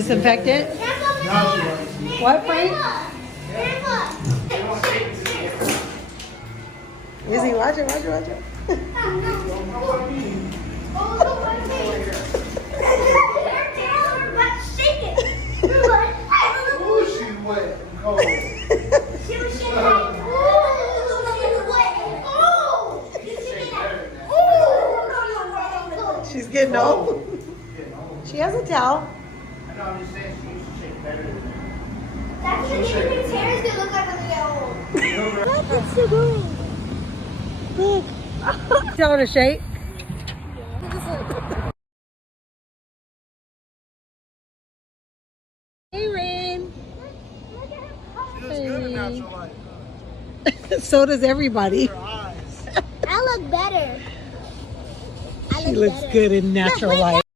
Disinfect it? What, Frank? Izzy, watch it, watch it, watch it. She's wet and cold. She's getting old. She has a towel. I know, I'm just saying she used to shake better than that. That's what his hair is gonna look like when we get old. What's she doing? Look. Tell her to shake. Hey, Raine. She looks good in natural light. So does everybody. Her eyes. I look better. She looks good in natural light.